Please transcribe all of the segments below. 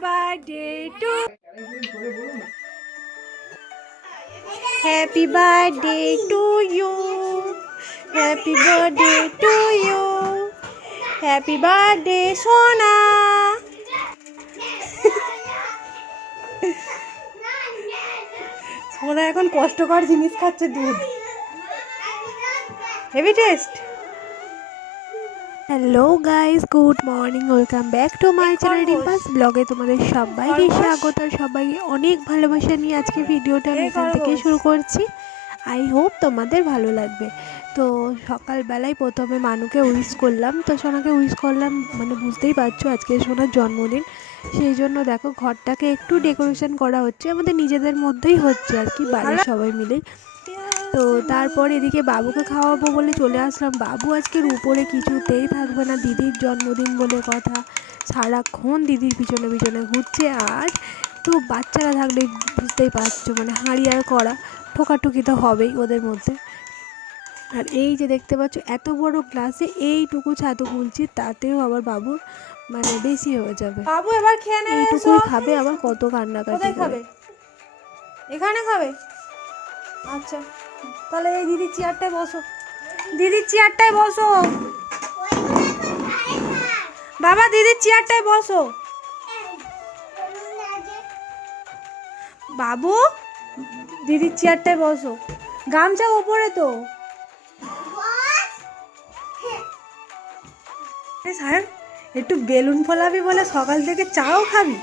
birthday to Happy birthday to you. Happy birthday to you. Happy birthday, Sona. সোনা এখন কষ্টকর জিনিস খাচ্ছে দুধ heavy taste hello guys good morning welcome back to my channel ডিম্পাস ব্লগে তোমাদের সবাইকে স্বাগত আর সবাইকে অনেক ভালোবাসা নিয়ে আজকে ভিডিওটা আমি এখান থেকে শুরু করছি। আই হোপ তোমাদের ভালো লাগবে। তো সকালবেলায় প্রথমে মানুকে উইশ করলাম। তো সোনাকে উইশ করলাম মানে বুঝতেই পারছ আজকে সোনার জন্মদিন। সেই জন্য দেখো ঘরটাকে একটু ডেকোরেশন করা হচ্ছে। আমাদের নিজেদের মধ্যেই হচ্ছে আর কি বাড়ির সবাই মিলেই। তো তারপর এদিকে বাবুকে খাওয়াবো বলে চলে আসলাম। বাবু আজকের উপরে কিছুতেই থাকবে না দিদির জন্মদিন বলে কথা। সারাক্ষণ দিদির পিছনে পিছনে ঘুরছে আর তো বাচ্চারা থাকলে বুঝতেই পারছ মানে হাঁড়ি আর করা ঠোকাঠুকি তো হবেই ওদের মধ্যে। আর এই যে দেখতে পাচ্ছ এত বড় গ্লাসে এইটুকু ছাতু খুলছি তাতেও আবার বাবুর মানে বেশি হয়ে যাবে। বাবু এবার খেয়ে এইটুকুই খাবে আবার কত কান্নাকাটি খাবে? এখানে খাবে? আচ্ছা। তাহলে এই দিদির চেয়ারটায় বসো। দিদির চেয়ারটায় বসো। বাবা দিদির চেয়ারটায় বসো। বাবু দিদির চেয়ারটায় বসো। গামছা ওপরে তো। সাহেব একটু বেলুন ফোলাবি বলে সকাল থেকে চাও খাবি?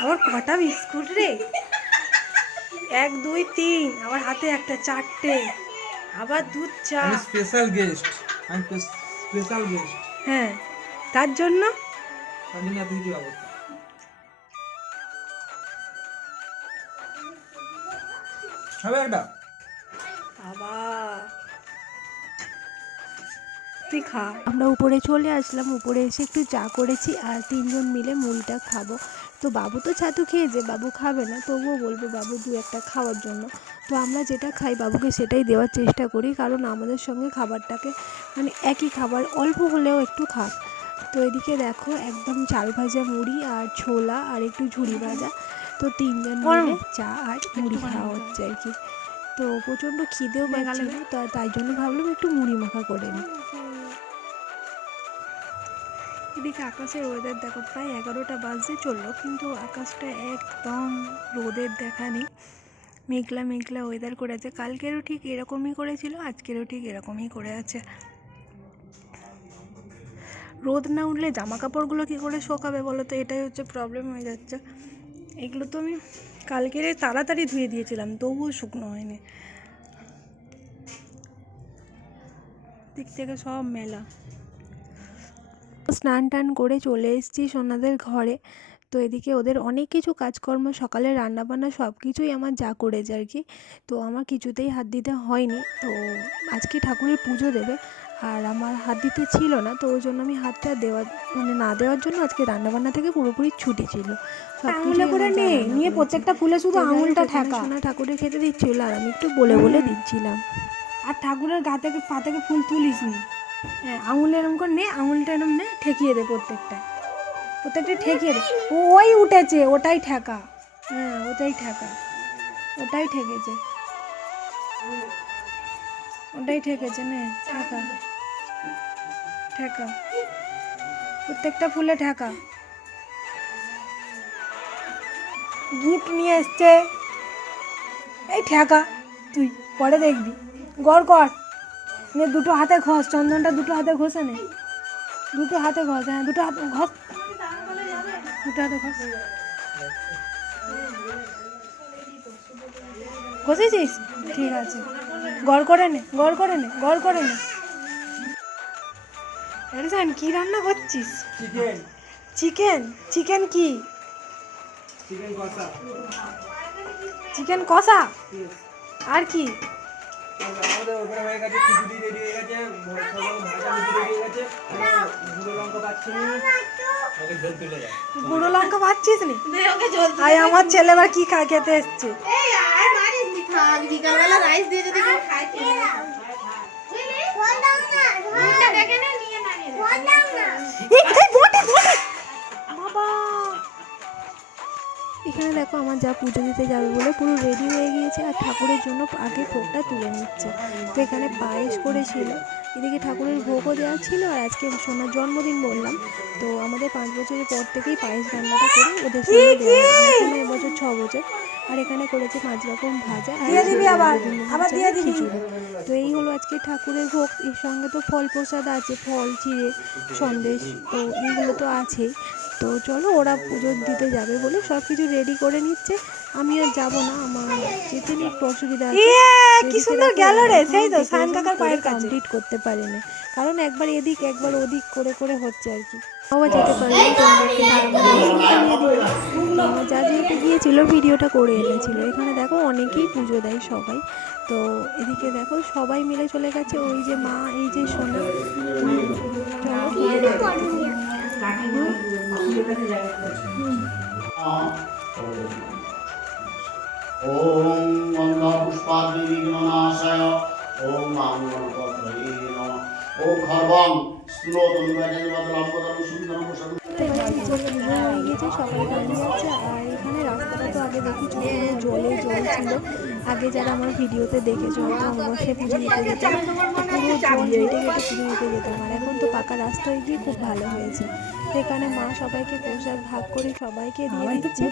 আবার কটা বিস্কুট রে? এক দুই তিন। আবার হাতে একটা চারটে। আবার দুধ চা। আমি স্পেশাল গেস্ট আমি স্পেশাল গেস্ট হ্যাঁ। তার জন্য? আমি না দিদি অবস্থা হবে একটা? আবার তুই খা। আমরা উপরে চলে আসলাম। উপরে এসে একটু চা করেছি আর তিনজন মিলে মুড়িটা খাব। তো বাবু তো ছাতু খেয়েছে বাবু খাবে না তবুও বলব বাবু দু একটা খাওয়ার জন্য। তো আমরা যেটা খাই বাবুকে সেটাই দেওয়ার চেষ্টা করি কারণ আমাদের সঙ্গে খাবারটাকে মানে একই খাবার অল্প হলেও একটু খাক। তো এদিকে দেখো একদম চাল ভাজা মুড়ি আর ছোলা আর একটু ঝুড়ি ভাজা। তো তিনজন মিলে চা আর মুড়ি খাওয়া হচ্ছে আর কি তো প্রচণ্ড খিদেও পাচ্ছিল তো তাই জন্য ভাবলাম একটু মুড়ি মাখা করে নিই। এদিকে আকাশের ওয়েদার দেখো, প্রায় এগারোটা বাজতে চলল, কিন্তু আকাশটা একদম রোদের দেখা নেই। মেঘলা মেঘলা ওয়েদার করে আছে কালকেরও ঠিক এরকমই করেছিল, আজকেরও ঠিক এরকমই করে আছে। রোদ না উঠলে জামা কাপড়গুলো কী করে শোকাবে বলো তো? এটাই হচ্ছে প্রবলেম হয়ে যাচ্ছে। এগুলো তো আমি কালকেরে তাড়াতাড়ি ধুয়ে দিয়েছিলাম, তবুও শুকনো হয়নি। দিক থেকে সব মেলা। স্নান টান করে চলে এসেছি সোনাদের ঘরে। তো এদিকে ওদের অনেক কিছু কাজকর্ম সকালে রান্নাবান্না সব কিছুই আমার যা করেছে আর কি তো আমার কিছুতেই হাত দিতে হয়নি। তো আজকে ঠাকুরের পুজো দেবে। আর আমার হাত দিতে ছিল না তো ওই জন্য আমি হাতটা দেওয়ার মানে না দেওয়ার জন্য আজকে রান্নাবান্না থেকে পুরোপুরি ছুটি ছিল। আঙুলে করে নে নিয়ে প্রত্যেকটা ফুলে শুধু আঙুলটা ঠেকা। সোনা ঠাকুরের খেতে দিচ্ছিল আর আমি একটু বলে বলে দিচ্ছিলাম। আর ঠাকুরের গা থেকে পা থেকে ফুল তুলিস নি হ্যাঁ আঙুলে এরম করে নে, আঙুলটা এরম নে, ঠেকিয়ে দে প্রত্যেকটা। প্রত্যেকটা ঠেকিয়ে দে। ওই উঠেছে, ওটাই ঠেকা। হ্যাঁ ওটাই ঠেকা। ওটাই ঠেকেছে। ওটাই ঠেকেছে, নে, ঠেকা। ঠেকা। প্রত্যেকটা ফুলে ঠেকা। গিফট নিয়ে এসছে। এই ঠেকা, তুই, পরে দেখবি। গড় কর। নে দুটো হাতে ঘষ চন্দনটা দুটো হাতে ঘষে নে। দুটো হাতে ঘষ হ্যাঁ দুটো হাতে ঘষ। দুটো হাতে ঘষ। ঘষেছিস? ঠিক আছে। গড় করে নে গড় করে নে গড় করে নে। জান কি রান্না করছিস? চিকেন চিকেন চিকেন কি? চিকেন কষা। চিকেন কষা? আর কি? আমাদের ওপরে হয়ে গেছে খিচুড়ি রেডি হয়ে গেছে ভাজা রেডি হয়ে গেছে। গুঁড়ো লঙ্কা পাচ্ছি গুঁড়ো পাচ্ছিস নি? আয় আমার ছেলে এবার কি খা খেতে এসছে। বিকালবেলা রাইস দিয়ে যদি কেউ খায়। বাবা। এখানে দেখো আমার যা পুজো দিতে যাবে বলে পুরো রেডি হয়ে গিয়েছে আর ঠাকুরের জন্য আগে ভোগটা তুলে নিচ্ছে। তো এখানে পায়েস করেছিল এদিকে ঠাকুরের ভোগও দেওয়া ছিল আর আজকে সোনার জন্মদিন বললাম। তো আমাদের পাঁচ বছরের পর থেকেই পায়েস রান্নাটা করে ওদের সঙ্গে দেওয়া হয়। এবছর ছ বছর। আর এখানে করেছে পাঁচ রকম ভাজা আর। খিচুড়ি। তো এই হলো আজকে ঠাকুরের ভোগ। এর সঙ্গে তো ফল প্রসাদ আছে ফল চিড়ে সন্দেশ তো এইগুলো তো আছেই। তো চলো ওরা পুজো দিতে যাবে বলে সব কিছু রেডি করে নিচ্ছে। আমি আর যাব না আমার যেতে নিয়ে একটু অসুবিধা আছে। ইয়ে, কি সুন্দর গেল রে। সেই তো সায়ন কাকার পায়ের কাছে। কমপ্লিট করতে পারিনি কারণ একবার এদিক একবার ওদিক করে করে হচ্ছে আর কি। বাবা যেতে আমার যা যেহেতু গিয়েছিল ভিডিওটা করে এনেছিল। এখানে দেখো অনেকেই পুজো দেয় সবাই। তো এদিকে দেখো সবাই মিলে চলে গেছে। ওই যে মা এই যে সোনা। ওম ওম মাঙ্গলকর্তয়ে নমঃ। ওম খর্বং সুন্দরম গেছে সবাই আর এখানে রাস্তাটা তো আগে দেখেছ পুরো জলে জল ছিল আগে যারা আমার ভিডিওতে দেখেছ হয়তো অমাবস্যায় পুজো দিতে যেতাম পুরো জল হেঁটে হেঁটে পুজো দিতে যেতাম আর এখন তো পাকা রাস্তা হয়ে গিয়ে খুব ভালো হয়েছে। সেখানে মা সবাইকে প্রসাদ ভাগ করে সবাইকে দিয়ে দিচ্ছে।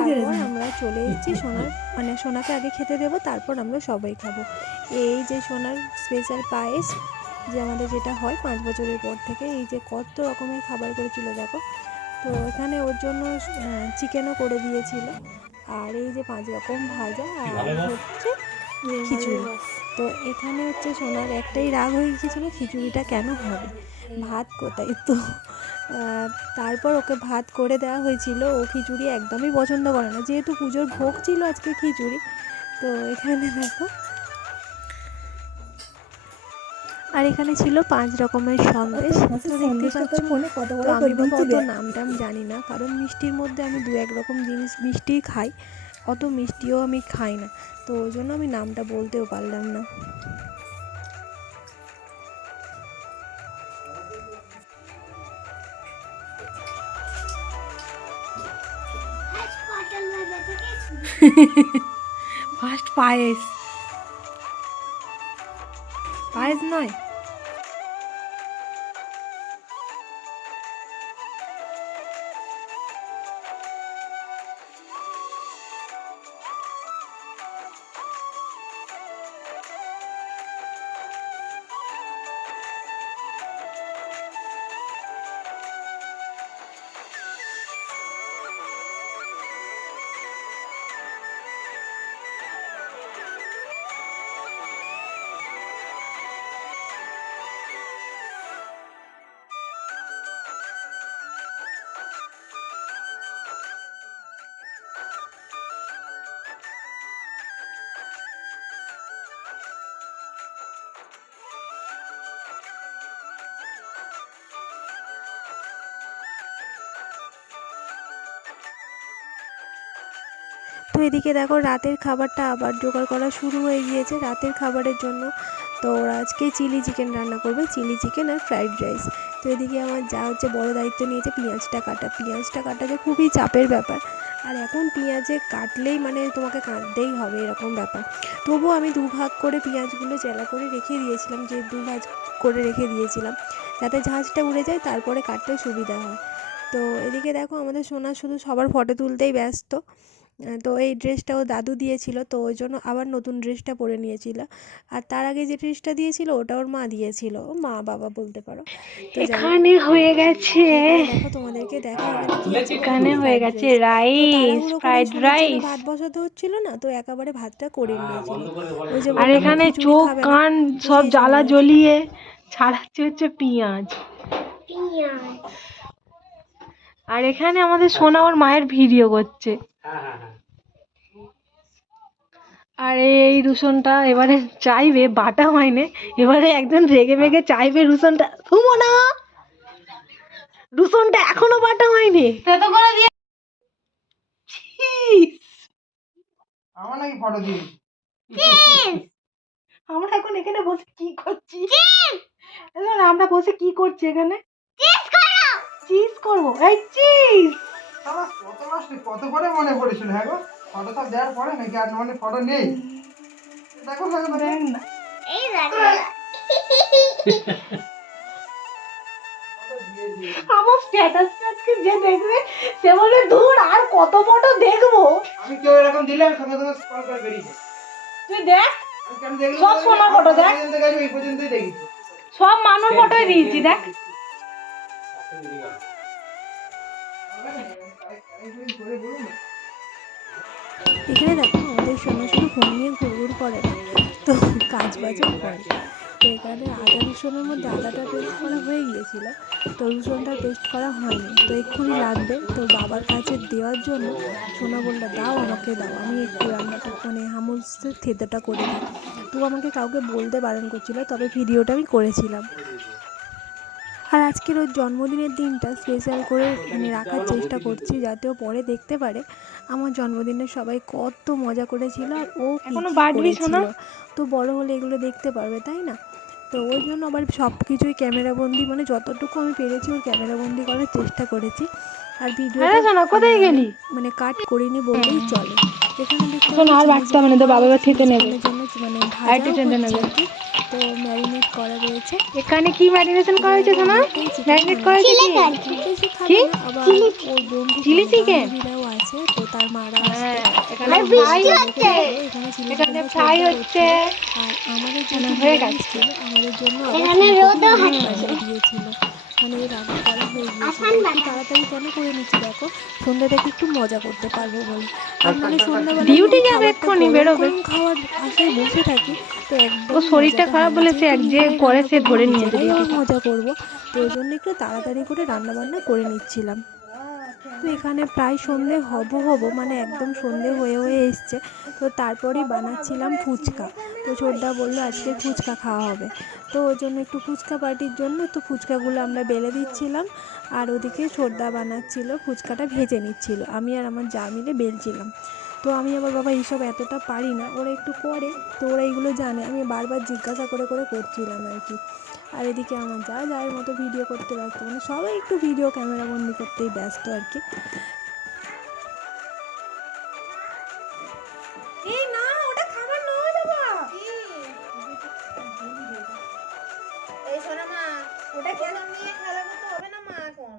তারপর আমরা চলে এসেছি সোনার মানে সোনাকে আগে খেতে দেবো তারপর আমরা সবাই খাব। এই যে সোনার স্পেশাল পায়েস যে আমাদের যেটা হয় পাঁচ বছরের পর থেকে এই যে কত রকমের খাবার করেছিল দেখো। তো এখানে ওর জন্য চিকেনও করে দিয়েছিল। আর এই যে পাঁচ রকম ভাজা আর হচ্ছে খিচুড়ি। তো এখানে হচ্ছে সোনার একটাই রাগ হয়ে গিয়েছিল খিচুড়িটা কেন হবে? ভাত কোথায়? তো তারপর ওকে ভাত করে দেওয়া হয়েছিল। ও খিচুড়ি একদমই পছন্দ করে না। যেহেতু পুজোর ভোগ ছিল আজকে খিচুড়ি তো এখানে দেখো আর এখানে ছিল পাঁচ রকমের সন্দেশ। তো দেখতে পাচ্ছ তো আমি। নাম টাম জানি না কারণ মিষ্টির মধ্যে আমি দু এক রকম জিনিস মিষ্টি খাই অত মিষ্টিও আমি খাই না। তো ওই জন্য আমি নামটা বলতেও পারলাম না। ফার্স্ট পায়েস। পায়েস নয় এদিকে দেখো রাতের খাবারটা আবার জোগাড় করা শুরু হয়ে গিয়েছে রাতের খাবারের জন্য। তো ওরা আজকে চিলি চিকেন রান্না করবে, চিলি চিকেন আর ফ্রাইড রাইস। তো এদিকে আমার যা হচ্ছে বড় দায়িত্ব নিয়েছে পেঁয়াজটা কাটা। পেঁয়াজটা কাটা যে খুবই চাপের ব্যাপার। আর এখন পেঁয়াজে কাটলেই মানে তোমাকে কাটতেই হবে এরকম ব্যাপার। তবুও আমি দুভাগ করে পেঁয়াজগুলো চেলা করে রেখে দিয়েছিলাম, যে দুভাজ করে রেখে দিয়েছিলাম। যাতে ঝাঁঝটা উড়ে যায়, তারপরে কাটতে সুবিধা হয়। তো এদিকে দেখো আমাদের সোনা শুধু সবার ফটো তুলতেই ব্যস্ত। তো এই ড্রেসটা ও দাদু দিয়েছিল তো ওই জন্য আবার নতুন ড্রেসটা পরে নিয়েছিল। আর তার আগে যে ড্রেসটা দিয়েছিল ওটা ওর মা দিয়েছিল। ও মা বাবা বলতে পারো। তো এখানে হয়ে গেছে। দেখো তোমাদেরকে দেখা এখানে হয়ে গেছে রাইস ফ্রাইড রাইস। ভাত বসাতে হচ্ছিল না তো একেবারে ভাতটা করে নিয়েছিল। ওই যে আর এখানে চোখ কান সব জ্বালা জ্বলিয়ে ছাড়াচ্ছে হচ্ছে পেঁয়াজ। আর এখানে আমাদের সোনা ওর মায়ের ভিডিও করছে। আর এই রুসনটা এবারে চাইবে বাটা হয়নি। এবারে একজন রেগে মেগে চাইবে রুসনটা শুমো না! রুসনটা এখনও বাটা হয়নি। আমার নাকি ফটো দিই আমরা এখন এখানে বসে কি করছি? আমরা বসে কি করছি এখানে? চিজ করব। এই চিজ কত মাসে কত পরে মনে পড়েছিল হ্যাঁ গো? ফটো সব দেওয়ার পরে নাকি আর মানে ফটো নেই? দেখো দেখো দেখো। দেখ না। আমার স্ট্যাটাস আজকে যে দেখবে সে বলবে দূর আর কত ফটো দেখব? আমি কেউ এরকম দিলে আমি সঙ্গে সঙ্গে স্ক্রল করে বেরিয়ে যাই। তুই দেখ সব সোনা ফটো দেখ। এই পর্যন্তই দেখেছি সব মানুষ ফটোই দিয়েছি দেখ। এখানে দেখো আমাদের সোনা শুধু ফোন নিয়ে ঘুরঘুর করে না, তো কাজ বাজও করে। তো এখানে আদা রসুনের মধ্যে আদাটা পেস্ট করা হয়ে গিয়েছিল, তো রসুনটা পেস্ট করা হয়নি। তো এক্ষুনি লাগবে, তো বাবার কাছে দেওয়ার জন্য সোনা বলল, দাও আমাকে দাও, আমি একটু রান্নাটা মানে হামুসের থেতেটা করে দিই। তো আমাকে কাউকে বলতে বারণ করছিল, তবে ভিডিওটা আমি করেছিলাম। আর আজকের ওর জন্মদিনের দিনটা স্পেশাল করে মানে রাখার চেষ্টা করছি যাতে ও পরে দেখতে পারে। আমার জন্মদিনে সবাই কত মজা করেছিল আর ও করেছিল। শোনা? তো বড় হলে এগুলো দেখতে পারবে তাই না? তো ওই জন্য আবার সব কিছুই ক্যামেরাবন্দি মানে যতটুকু আমি পেরেছি ওর ক্যামেরাবন্দি করার চেষ্টা করেছি। আর ভিডিও আরে কোথায় গেলি? মানে কাট করিনি বললেই চলে। এখানে আর পাচ্ছি হবে না, তো বাবা এবার থেতে নেবে। চিকেনের জন্য মানে আর একটু টেনে নেবে। কি। তো ম্যারিনেট করা রয়েছে এখানে কি ম্যারিনেশন করা হয়েছে সোনা ম্যারিনেট করা হয়েছে কি? Chilli chicken? আছে তো তার মারা হ্যাঁ, এখানে ফ্রাই হচ্ছে এখানে চিলি এখানে চিকেনের ফ্রাই হচ্ছে আর আমাদের জন্য হয়ে গেছে। আমাদের জন্য এখানে রোদও দিয়েছিল মানে এর আগে করা হয়ে গিয়েছিল একটু তাড়াতাড়ি কেন করে নিচ্ছি দেখো। সন্ধ্যা থেকে একটু মজা করতে পারব বলে। আর মানে সন্ধ্যাবেলা ডিউটি যাবে এক্ষুনি, বেরোবে। খাওয়ার আশায় বসে থাকি তো একদম ওর শরীরটা খারাপ বলে সে এক যে করে সে ধরে নিয়ে টা। মজা করব। তো ওই জন্য একটু তাড়াতাড়ি করে রান্না বান্না করে নিচ্ছিলাম। তো এখানে প্রায় সন্ধে হব হব মানে একদম সন্ধে হয়ে হয়ে এসছে। তো তারপরেই বানাচ্ছিলাম ফুচকা। তো ছোটদা বলল, আজকে ফুচকা খাওয়া হবে। তো ওর জন্য একটু ফুচকা পার্টির জন্য, তো ফুচকাগুলো আমরা বেলে দিচ্ছিলাম। আর ওদিকে ছোটদা বানাচ্ছিল, ফুচকাটা ভেজে নিচ্ছিল। আমি আর আমার যা মিলে বেলছিলাম। তো আমি আবার বাবা এইসব এতটা পারি না। ওরা একটু করে, তো ওরা এইগুলো জানে। আমি বারবার জিজ্ঞাসা করে করে করছিলাম আর কি। আর এদিকে আমার যা যার মতো ভিডিও করতে ব্যস্ত মানে সবাই একটু ভিডিও ক্যামেরা বন্দি করতেই ব্যস্ত আর কি। ওটা নয় হবে না মা এখন।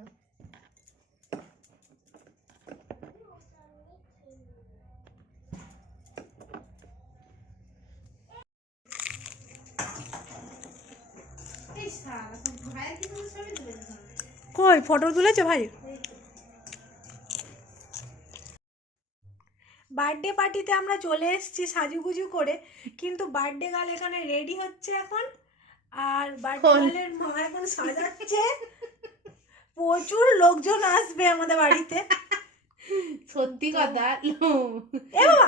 কই ফটো তুলেছে ভাই? বার্থডে পার্টিতে আমরা চলে এসেছি সাজুগুজু করে কিন্তু বার্থডে গার্ল এখানে রেডি হচ্ছে এখন আর বার্থডে গার্লের মা এখন সাজাচ্ছে। প্রচুর লোকজন আসবে আমাদের বাড়িতে। সত্যি কথা। এ বাবা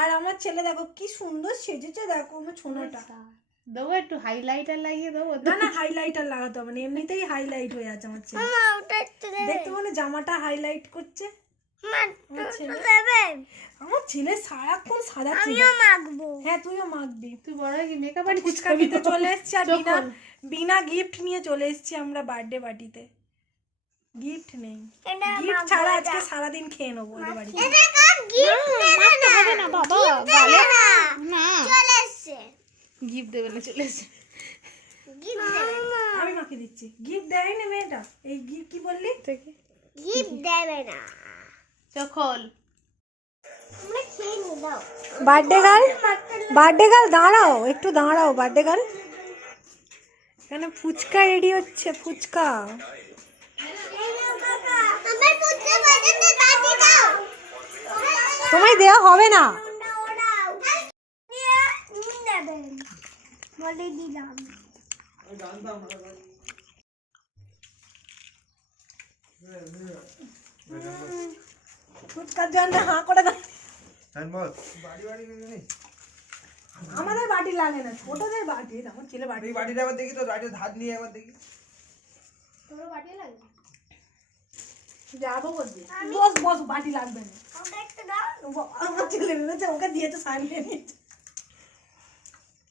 আর আমার ছেলে দেখো কি সুন্দর সেজেছে দেখো আমার ছোনাটা। দেবো একটু হাইলাইটার লাগিয়ে দেবো। না না হাইলাইটার লাগাতে হবে না এমনিতেই হাইলাইট হয়ে আছে আমার ছেলে। দেখতে মানে জামাটা হাইলাইট করছে? আমার ছেলে। আমার ছেলে সারাক্ষণ সাজাচ্ছে। হ্যাঁ তুইও মাখবি। তুই বড় হয়ে কি মেকআপ আর ফুচকা খেতে চলে এসেছি আর বিনা বিনা গিফট নিয়ে চলে এসেছি আমরা বার্থডে পার্টিতে গিফট নেই। গিফট ছাড়া আজকে সারাদিন খেয়ে নেব ওদের বাড়িতে। গিফট দেবে না চলে এসে। আমি মাকে দিচ্ছি। গিফট দেয় না মেয়েটা। এই গিফট কি বললি? চকল। বার্থডে গার্ল বার্থডে গার্ল দাঁড়াও। একটু দাঁড়াও বার্থডে গার্ল এখানে ফুচকা রেডি হচ্ছে ফুচকা। তোমায় দেওয়া হবে না। ফুচকার জন্য হাঁ করে দাও বাড়ি বাড়ি কিন্তু নেই আমাদের বাটি লাগে না ছোটদের বাটি আমার ছেলে বাটি এই বাড়িটা একবার দেখি তো বাড়ির ধার নিয়ে একবার দেখি যাব বলছি বস বস বাটি লাগবে না ব- আমার ছেলে ভেবেছে ওকে দিয়েছে সামনে নিচ্ছে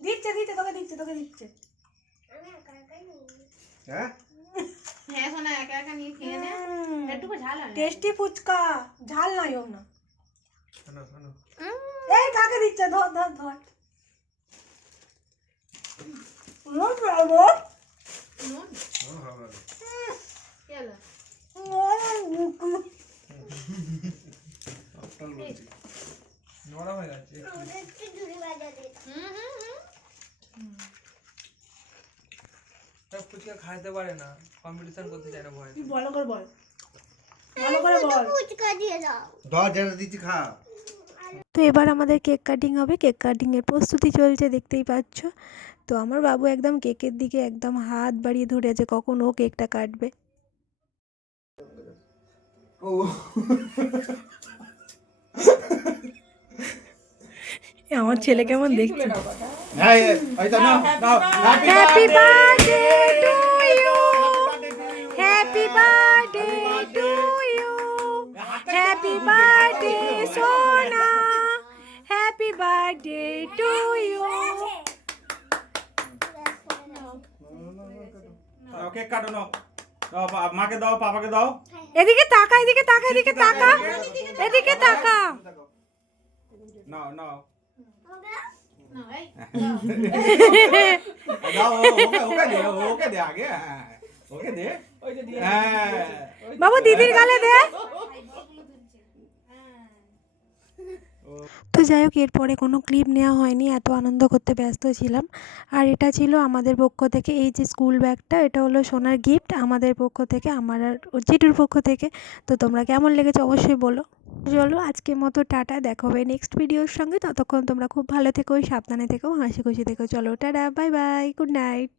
দিচ্ছে দিচ্ছে তোকে দিচ্ছে তোকে দিচ্ছে। হ্যাঁ? হ্যাঁ একা একা একা নিয়ে খেয়ে নে। একটুকু ঝাল টেস্টি ফুচকা ঝাল নাই হোক না। এই কাকে দিচ্ছে? ধর ধর ধর। নুন হয়ে যাচ্ছে সব ফুচকা খাইতে পারে না। কম্পিটিশন করতে চায় না ভয় তুই ভালো করে বল। ভালো করে বল। দশ যেটা দিচ্ছি খা। তো এবার আমাদের কেক কাটিং হবে। কেক কাটিংয়ের প্রস্তুতি চলছে দেখতেই পাচ্ছ। তো আমার বাবু একদম কেকের দিকে একদম হাত বাড়িয়ে ধরে আছে কখন ও কেকটা কাটবে। ও। আমার ছেলে কেমন দেখছে হ্যাঁ এই তো নাও নাও happy birthday to you happy birthday to you happy birthday সোনা হ্যাপি বার্থডে টু ইউ দাও কেক কাটো নাও দাও পা- মাকে দাও পাপাকে দাও এদিকে তাকা এদিকে তাকা এদিকে তাকা। এদিকে তাকা। নাও নাও বাবু দিদির গালে দে। তো যাই হোক, এরপরে কোনো ক্লিপ নেওয়া হয়নি, এত আনন্দ করতে ব্যস্ত ছিলাম। আর এটা ছিল আমাদের পক্ষ থেকে, এই যে স্কুল ব্যাগটা এটা হলো সোনার গিফট আমাদের পক্ষ থেকে, আমার আর জিটুর পক্ষ থেকে। তো তোমরা কেমন লেগেছে অবশ্যই বলো। চলো, আজকের মতো টাটা, দেখা হবে নেক্সট ভিডিওর সঙ্গে। ততক্ষণ তোমরা খুব ভালো থেকো, সাবধানে থেকো, হাসি খুশি থেকো। চলো, tata bye bye good night